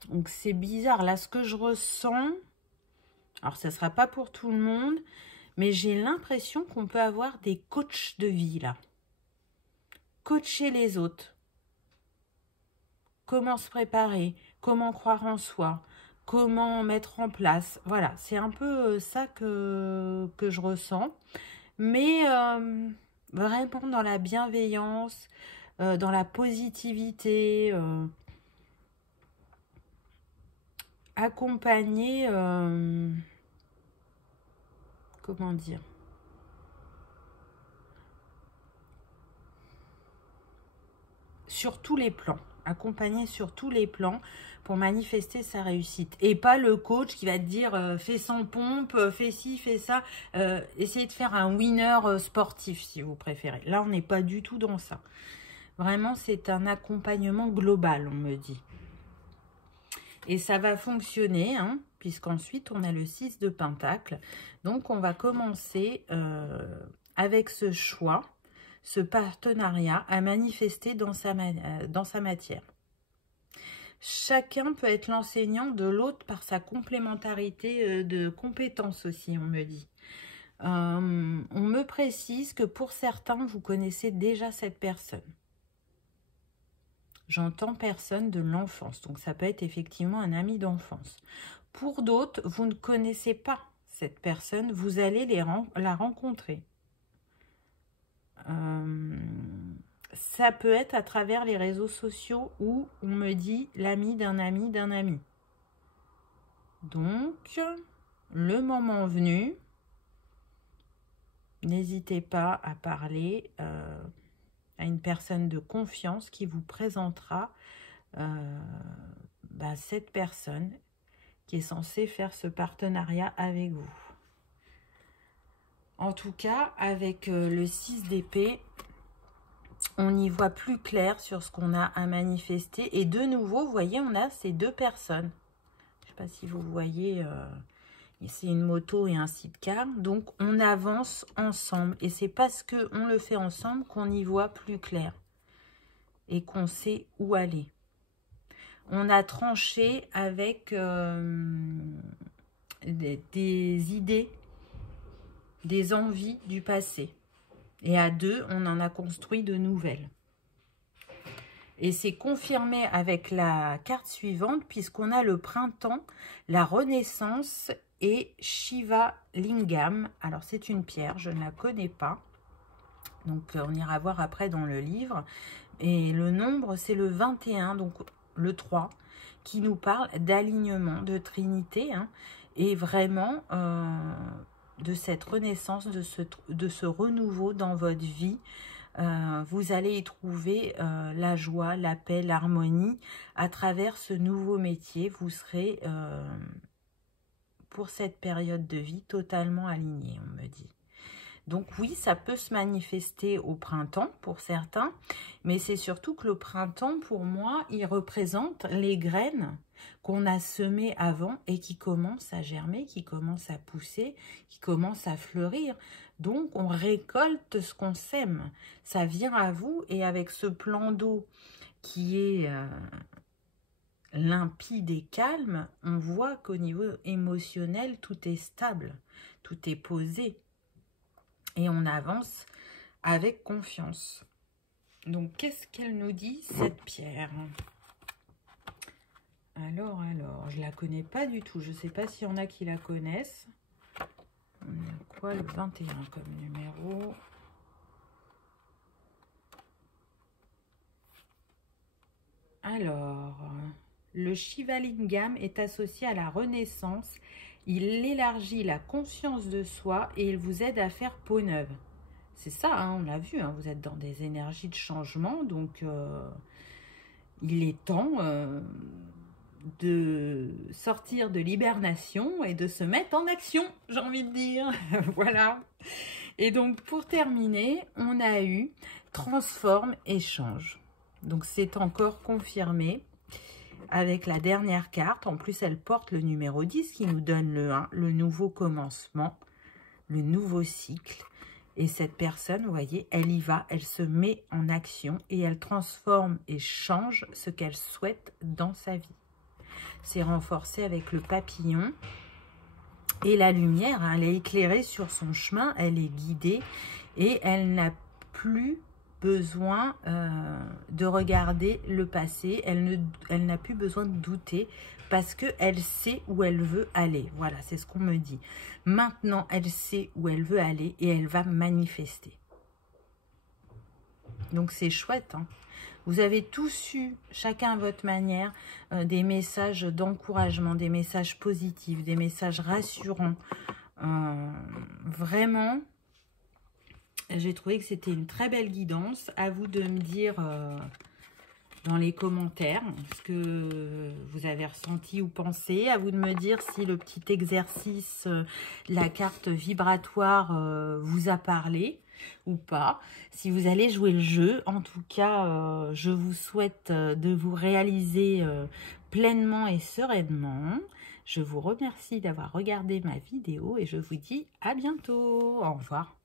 Donc c'est bizarre, là ce que je ressens, alors ça ne sera pas pour tout le monde, mais j'ai l'impression qu'on peut avoir des coachs de vie là. Coacher les autres. Comment se préparer, comment croire en soi, comment mettre en place. Voilà, c'est un peu ça que je ressens. Mais vraiment dans la bienveillance, dans la positivité, accompagner, comment dire, sur tous les plans. Accompagner sur tous les plans pour manifester sa réussite. Et pas le coach qui va te dire fais sans pompe, fais ci, fais ça. Essayez de faire un winner sportif si vous préférez. Là, on n'est pas du tout dans ça. Vraiment, c'est un accompagnement global, on me dit. Et ça va fonctionner, hein, puisqu'ensuite, on a le 6 de Pentacle. Donc, on va commencer avec ce choix, ce partenariat à manifester dans sa matière. Chacun peut être l'enseignant de l'autre par sa complémentarité de compétences aussi, on me dit. On me précise que pour certains, vous connaissez déjà cette personne. J'entends personne de l'enfance, donc ça peut être effectivement un ami d'enfance. Pour d'autres, vous ne connaissez pas cette personne, vous allez la rencontrer. Ça peut être à travers les réseaux sociaux où on me dit l'ami d'un ami d'un ami. Donc, le moment venu, n'hésitez pas à parler à une personne de confiance qui vous présentera cette personne qui est censée faire ce partenariat avec vous. En tout cas, avec le 6 d'épée, on y voit plus clair sur ce qu'on a à manifester. Et de nouveau, vous voyez, on a ces deux personnes. Je ne sais pas si vous voyez, c'est une moto et un sidecar. Donc, on avance ensemble. Et c'est parce qu'on le fait ensemble qu'on y voit plus clair. Et qu'on sait où aller. On a tranché avec des idées, des envies du passé. Et à deux, on en a construit de nouvelles. Et c'est confirmé avec la carte suivante, puisqu'on a le printemps, la renaissance et Shiva Lingam. Alors, c'est une pierre, je ne la connais pas. Donc, on ira voir après dans le livre. Et le nombre, c'est le 21, donc le 3, qui nous parle d'alignement, de trinité, hein, et vraiment de cette renaissance, de ce renouveau dans votre vie. Vous allez y trouver la joie, la paix, l'harmonie. À travers ce nouveau métier, vous serez, pour cette période de vie, totalement aligné, on me dit. Donc oui, ça peut se manifester au printemps pour certains, mais c'est surtout que le printemps, pour moi, il représente les graines qu'on a semées avant et qui commencent à germer, qui commencent à pousser, qui commencent à fleurir. Donc, on récolte ce qu'on sème. Ça vient à vous et avec ce plan d'eau qui est limpide et calme, on voit qu'au niveau émotionnel, tout est stable, tout est posé. Et on avance avec confiance. Donc, qu'est-ce qu'elle nous dit, cette pierre? Alors, je la connais pas du tout. Je ne sais pas s'il y en a qui la connaissent. On a quoi, le 21 comme numéro? Alors, le Shivalingam est associé à la renaissance. Il élargit la conscience de soi et il vous aide à faire peau neuve. C'est ça, hein, on l'a vu, hein, vous êtes dans des énergies de changement, donc il est temps de sortir de l'hibernation et de se mettre en action, j'ai envie de dire. Voilà. Et donc, pour terminer, on a eu transforme et change. Donc, c'est encore confirmé avec la dernière carte. En plus, elle porte le numéro 10 qui nous donne le 1, le nouveau commencement, le nouveau cycle. Et cette personne, vous voyez, elle y va, elle se met en action et elle transforme et change ce qu'elle souhaite dans sa vie. C'est renforcé avec le papillon et la lumière, hein, elle est éclairée sur son chemin, elle est guidée et elle n'a plus besoin de regarder le passé, elle n'a plus besoin de douter parce qu'elle sait où elle veut aller. Voilà, c'est ce qu'on me dit. Maintenant, elle sait où elle veut aller et elle va manifester. Donc, c'est chouette, hein. Vous avez tous eu, chacun à votre manière, des messages d'encouragement, des messages positifs, des messages rassurants. Vraiment, j'ai trouvé que c'était une très belle guidance. À vous de me dire dans les commentaires ce que vous avez ressenti ou pensé. À vous de me dire si le petit exercice, la carte vibratoire vous a parlé ou pas, si vous allez jouer le jeu. En tout cas, je vous souhaite de vous réaliser pleinement et sereinement. Je vous remercie d'avoir regardé ma vidéo et je vous dis à bientôt. Au revoir.